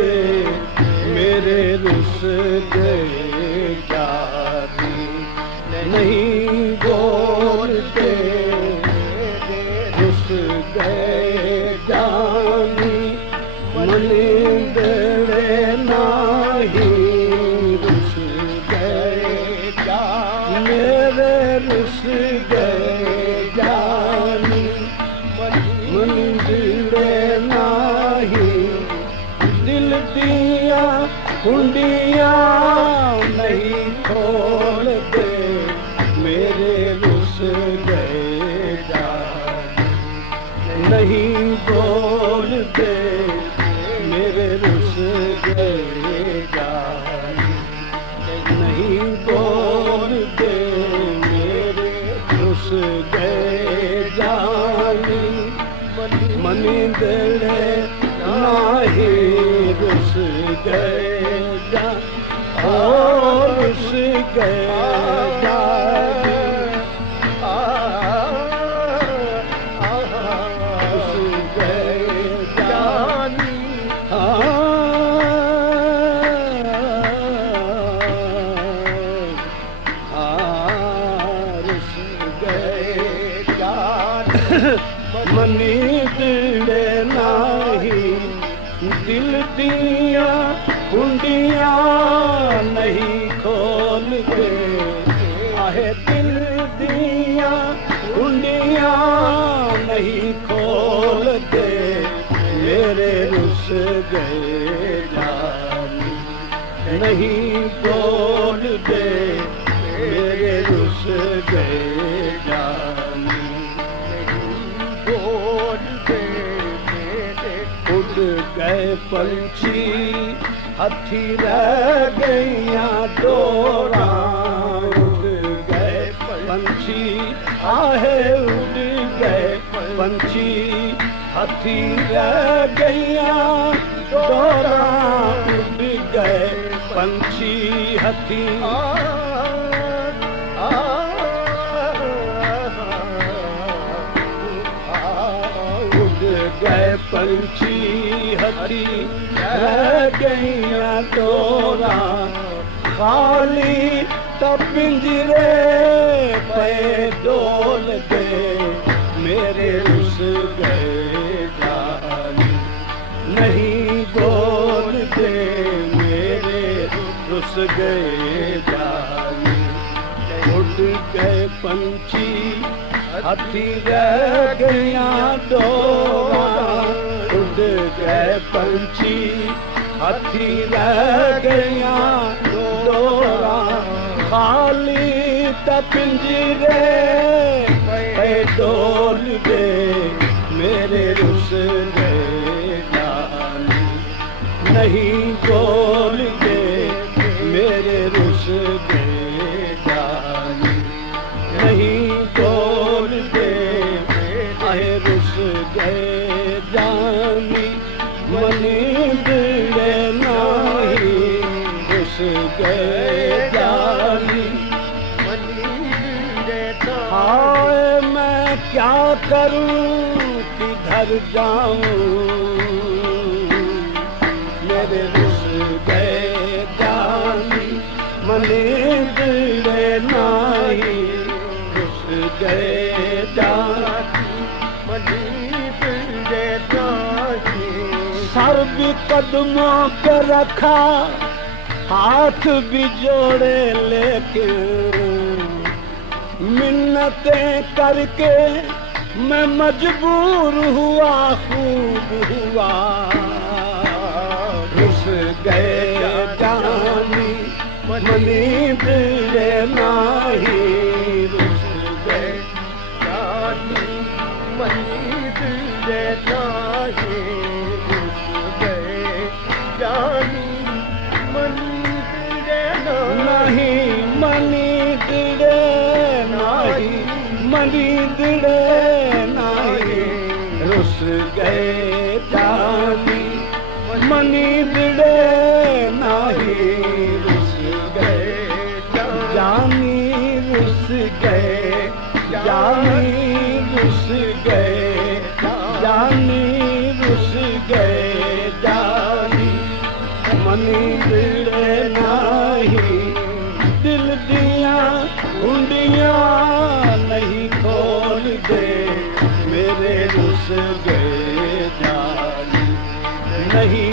दे मेरे रुस गए जानी, नहीं बोलते रुस गए जानी, मनिंदड़े नाही रुस गए जानी, मेरे रुस गए जानी, मनिंदड़े नाही, दिल दिया कुंडिया नहीं खोल दे मेरे रुस गए जानी, नहीं बोल दे मेरे रुस गए जानी, नहीं बोल दे मेरे रुस गए जानी, मनिंदड़े नाही रुस गए जानी, रुस गए जानी, रुस गए जानी, रुस गए जानी, मनिंदड़े नाही, दिल दिया कुंडिया नहीं खोल दे, आहे दिल दिया कुंडिया नहीं खोल दे मेरे रुस गए जानी, नहीं बोल दे मेरे रुस गए जानी, बोल दे मेरे। उड़ गए पंछी हथी रह गईया डोरा, उड़ गए पंछी आहे उड़ गए पंछी हथी रह गईया डोरा, उड़ गए पंछी हथी गए पंछी हथी रह गईया डोरा, खाली पिंजरे पे डोल दे मेरे रुस गए जानी, नहीं बोल दे मेरे रुस गए जानी, उड़ गए पंछी हथी रह गया डोरा, उड़ गए पंछी हथी रह गया डोरा, खाली पिंजरे पे डोल दे मेरे रुस गए जानी, नहीं बोल दे मेरे रुस गए जानी, नहीं बोल दे आहे रुस गए जानी, मनिंदड़े नाही रुस गए जानी, मनिंदड़े हाय मैं क्या करूं किधर जाऊं, मेरे रुस गए जानी, मनिंदड़े नाही रुस गए जानी, मनिंदड़े नाही। सर भी कदमों पे रखा हाथ भी जोड़े लेकिन मिन्नतें करके मैं मजबूर हुआ, खूब हुआ रुस गए जानी, मनिंदड़े नाही रुस गए जानी, मनिंदड़े नाही रुस गए जानी, मनिंदड़े नाही, मनिंदड़े नाही, मनिंदड़े नाही रुस गए जानी, मनिंदड़े नाही रुस गए जानी, रुस गए जानी, रुस गए जानी, रुस गए जानी, नहीं, दिल दिया कुंडियां नहीं खोल दे, मेरे रुस गए जानी नहीं